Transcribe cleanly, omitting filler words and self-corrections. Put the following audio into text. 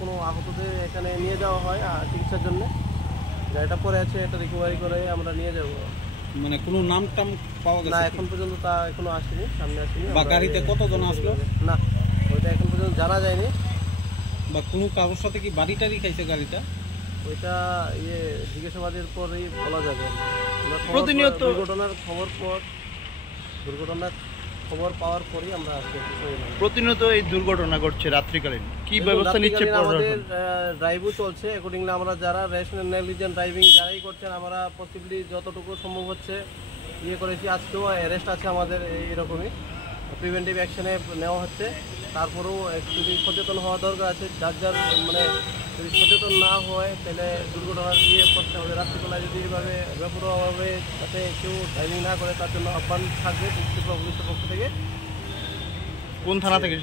কোনো আহতদের এখানে নিয়ে যাওয়া হয় চিকিৎসার জন্য। গাড়িটা পরে আছে, এটা রিকভারি করে আমরা নিয়ে যাব। মানে কোনো নাম টাম পাওয়া গেছে না, এখন পর্যন্ত তা এখনো আসেনি, সামনে আসেনি। বা গাড়িতে কতজন আসলো না, ওইটা এখন পর্যন্ত জানা যায়নি। বা কোনো কারোর সাথে কি বাড়ি টাড়ি খাইছে গাড়িটা? ওইটা জিজ্ঞাসাবাদের পরেই বলা যাবে। প্রতিনিয়ত দুর্ঘটনার খবর পাওয়ার পরেই আমরা প্রতিনিয়ত এই দুর্ঘটনা ঘটছে রাত্রিকালীন, কি ব্যবস্থা নিচ্ছে? আমাদের ড্রাইভও চলছে অ্যাকর্ডিংলি। আমরা যারা রেশনাল নেগলিজেন্ট ড্রাইভিং যারাই করছেন, আমরা পসিবলি যতটুকু সম্ভব হচ্ছে করেছি। আজকেও অ্যারেস্ট আছে আমাদের, এইরকমই প্রিভেন্টিভ অ্যাকশনে নেওয়া হচ্ছে। তারপরেও অ্যাকচুয়ালি সচেতন হওয়া দরকার আছে। যার মানে যদি সচেতন না হয় তাহলে দুর্ঘটনার করতে হবে। রাত্রিবেলায় যদি এইভাবে বেপরোয়াভাবে যাতে কেউ ড্রাইভিং না করে, তার জন্য আহ্বান থাকবে পুলিশের পক্ষ থেকে। কোন থানা থেকে?